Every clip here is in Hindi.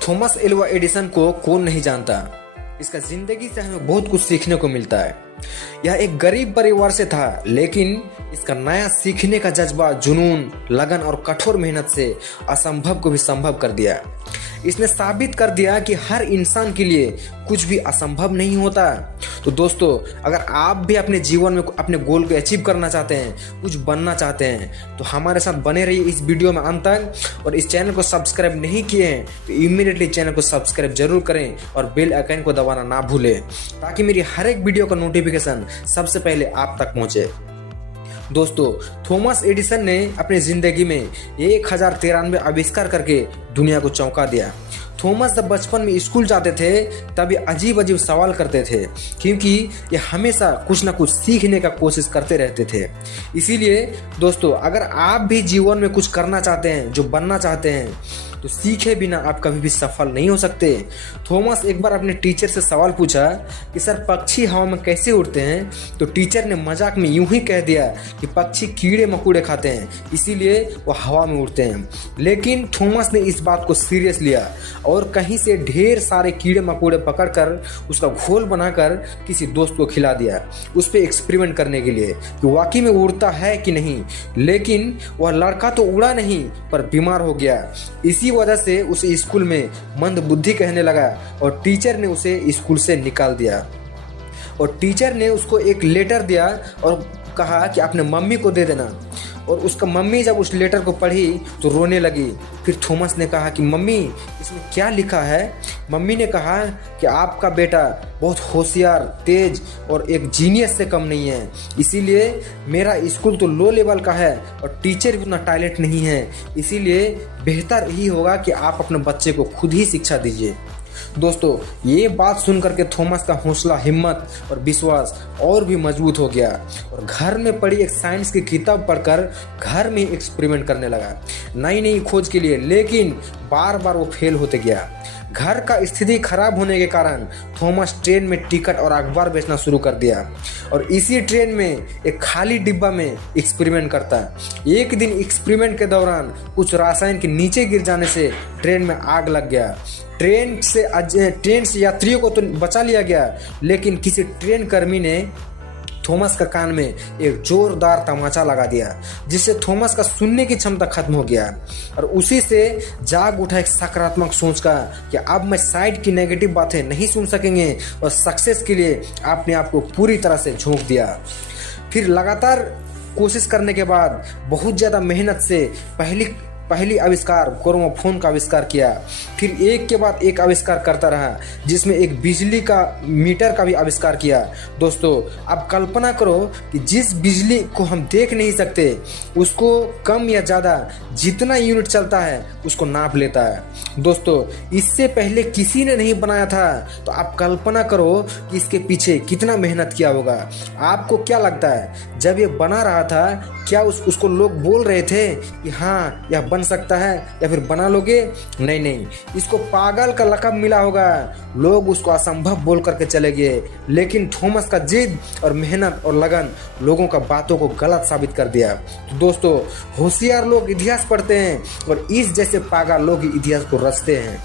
थॉमस एल्वा एडिसन को कौन नहीं जानता। इसका जिंदगी से हमें बहुत कुछ सीखने को मिलता है। यह एक गरीब परिवार से था, लेकिन इसका नया सीखने का जज्बा, जुनून, लगन और कठोर मेहनत से असंभव को भी संभव कर दिया। इसने साबित कर दिया कि हर इंसान के लिए कुछ भी असंभव नहीं होता। तो दोस्तों, अगर आप भी अपने जीवन में अपने गोल को अचीव करना चाहते हैं, कुछ बनना चाहते हैं, तो हमारे साथ बने रहिए इस वीडियो में अंत तक। और इस चैनल को सब्सक्राइब नहीं किए हैं तो इमीडिएटली चैनल को सब्सक्राइब जरूर करें और बेल आइकन को दबाना ना भूलें, ताकि मेरी हर एक वीडियो का नोटिफिकेशन सबसे पहले आप तक पहुंचे। दोस्तों, थॉमस एडिसन ने अपनी जिंदगी में 1093 आविष्कार करके दुनिया को चौंका दिया। थॉमस जब बचपन में स्कूल जाते थे तब ये अजीब अजीब सवाल करते थे, क्योंकि ये हमेशा कुछ ना कुछ सीखने का कोशिश करते रहते थे। इसीलिए दोस्तों, अगर आप भी जीवन में कुछ करना चाहते हैं, जो बनना चाहते हैं, तो सीखे बिना आप कभी भी सफल नहीं हो सकते। थॉमस एक बार अपने टीचर से सवाल पूछा कि सर, पक्षी हवा में कैसे उड़ते हैं? तो टीचर ने मजाक में यूं ही कह दिया कि पक्षी कीड़े मकोड़े खाते हैं, इसीलिए वो हवा में उड़ते हैं। लेकिन थॉमस ने इस बात को सीरियस लिया और कहीं से ढेर सारे कीड़े मकोड़े पकड़कर उसका घोल बनाकर किसी दोस्त को खिला दिया, उस पर एक्सपेरिमेंट करने के लिए कि वाकई में उड़ता है कि नहीं। लेकिन वह लड़का तो उड़ा नहीं, पर बीमार हो गया। इसी वजह से उसे स्कूल में मंद बुद्धि कहने लगा और टीचर ने उसे स्कूल से निकाल दिया। और टीचर ने उसको एक लेटर दिया और कहा कि अपने मम्मी को दे देना। और उसका मम्मी जब उस लेटर को पढ़ी तो रोने लगी। फिर थॉमस ने कहा कि मम्मी, इसमें क्या लिखा है? मम्मी ने कहा कि आपका बेटा बहुत होशियार, तेज और एक जीनियस से कम नहीं है, इसीलिए मेरा स्कूल तो लो लेवल का है और टीचर भी उतना टैलेंट नहीं है, इसीलिए बेहतर यही होगा कि आप अपने बच्चे को खुद ही शिक्षा दीजिए। दोस्तों, ये बात सुनकर के थॉमस का हौसला, हिम्मत और विश्वास और भी मजबूत हो गया और घर में पड़ी एक साइंस की किताब पढ़कर घर में एक्सपेरिमेंट करने लगा नई नई खोज के लिए। लेकिन बार बार वो फेल होते गया। घर का स्थिति खराब होने के कारण थॉमस ट्रेन में टिकट और अखबार बेचना शुरू कर दिया और इसी ट्रेन में एक खाली डिब्बा में एक्सपेरिमेंट करता। एक दिन एक्सपेरिमेंट के दौरान कुछ रसायन के नीचे गिर जाने से ट्रेन में आग लग गया। ट्रेन से यात्रियों को तो बचा लिया गया, लेकिन किसी ट्रेन कर्मी ने थॉमस का कान में एक जोरदार तमाचा लगा दिया, जिससे थॉमस का सुनने की क्षमता खत्म हो गया। और उसी से जाग उठा एक सकारात्मक सोच का कि अब मैं साइड की नेगेटिव बातें नहीं सुन सकेंगे और सक्सेस के लिए अपने आप को पूरी तरह से झोंक दिया। फिर लगातार कोशिश करने के बाद बहुत ज़्यादा मेहनत से पहली आविष्कार क्रोमोफोन का आविष्कार किया। फिर एक के बाद एक आविष्कार करता रहा, जिसमें एक बिजली का मीटर का भी आविष्कार किया। दोस्तों, आप कल्पना करो कि जिस बिजली को हम देख नहीं सकते, उसको कम या ज़्यादा जितना यूनिट चलता है उसको नाप लेता है। दोस्तों, इससे पहले किसी ने नहीं बनाया था, तो आप कल्पना करो कि इसके पीछे कितना मेहनत किया होगा। आपको क्या लगता है, जब ये बना रहा था, क्या उसको लोग बोल रहे थे कि हाँ यह बन सकता है या फिर बना लोगे? नहीं, इसको पागल का लक़ब मिला होगा। लोग उसको असंभव बोल करके चले गए, लेकिन थॉमस का जिद और मेहनत और लगन लोगों का बातों को गलत साबित कर दिया। तो दोस्तों, होशियार लोग इतिहास पढ़ते हैं और इस जैसे पागल लोग ही इतिहास को रचते हैं।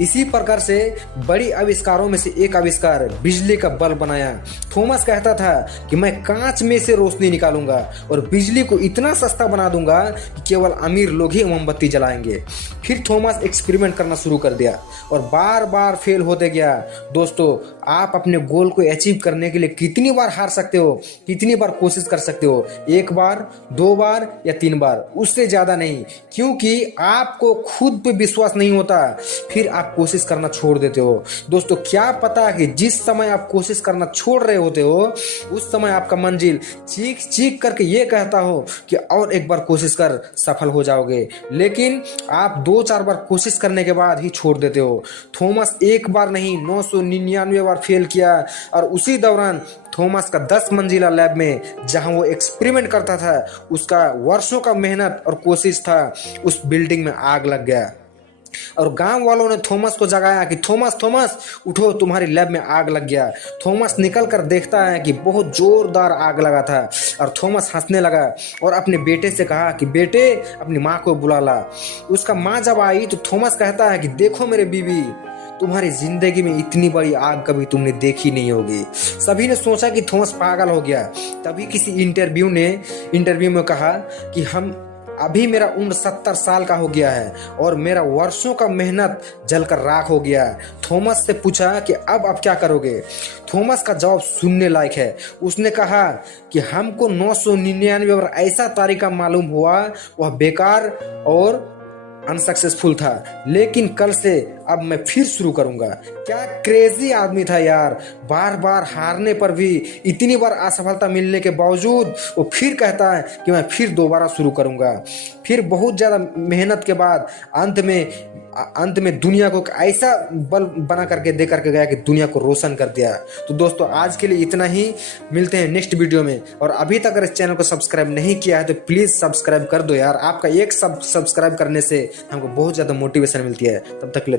इसी प्रकार से बड़ी आविष्कारों में से एक आविष्कार बिजली का बल्ब बनाया। थॉमस कहता था कि मैं कांच में से रोशनी निकालूंगा और बिजली को इतना सस्ता बना दूंगा कि केवल अमीर लोग ही मोमबत्ती जलाएंगे। फिर थॉमस एक्सपेरिमेंट करना शुरू कर दिया और बार बार फेल होते गया। दोस्तों, आप अपने गोल को अचीव करने के लिए कितनी बार हार सकते हो, कितनी बार कोशिश कर सकते हो? 1 बार, 2 बार या 3 बार, उससे ज्यादा नहीं, क्योंकि आपको खुद पे विश्वास नहीं होता, फिर आप कोशिश करना छोड़ देते हो। दोस्तों, क्या पता कि जिस समय आप कोशिश करना छोड़ रहे होते हो, उस समय आपका मंजिल चीख चीख करके ये कहता हो कि और एक बार कोशिश कर, सफल हो जाओगे। लेकिन आप 2-4 बार कोशिश करने के बाद ही छोड़ देते हो। थॉमस एक बार नहीं 999 बार फेल किया और उसी दौरान थॉमस का 10 मंजिला लैब में जहां वो एक्सपेरिमेंट करता था, उसका वर्षों का मेहनत और कोशिश था, उस बिल्डिंग में आग लग गया। और गांव वालों ने थॉमस को जगाया कि थॉमस थॉमस उठो, तुम्हारी लैब में आग लग गया। थॉमस निकल कर देखता है कि बहुत जोरदार आग लगा था और थॉमस हंसने लगा और अपने बेटे से कहा कि बेटे अपनी माँ को बुला ला। उसका माँ जब आई तो थॉमस कहता है कि देखो मेरे बीवी, तुम्हारी जिंदगी में इतनी बड़ी आग कभी तुमने देखी नहीं होगी। सभी ने सोचा कि थॉमस पागल हो गया। तभी किसी इंटरव्यू में कहा कि अभी मेरा उम्र 70 साल का हो गया है और मेरा वर्षों का मेहनत जलकर राख हो गया है। थॉमस से पूछा कि अब क्या करोगे। थॉमस का जवाब सुनने लायक है। उसने कहा कि हमको 999 और ऐसा तरीका मालूम हुआ, वह बेकार और अनसक्सेसफुल था, लेकिन कल से अब मैं फिर शुरू करूंगा। क्या क्रेजी आदमी था यार। बार बार हारने पर भी, इतनी बार असफलता मिलने के बावजूद वो फिर कहता है कि मैं फिर दोबारा शुरू करूंगा। फिर बहुत ज्यादा मेहनत के बाद अंत में दुनिया को ऐसा बल बना करके दे करके गया कि दुनिया को रोशन कर दिया। तो दोस्तों आज के लिए इतना ही, मिलते हैं नेक्स्ट वीडियो में। और अभी तक अगर इस चैनल को सब्सक्राइब नहीं किया है तो प्लीज सब्सक्राइब कर दो यार। आपका एक सब्सक्राइब करने से हमको बहुत ज्यादा मोटिवेशन मिलती है। तब तक के लिए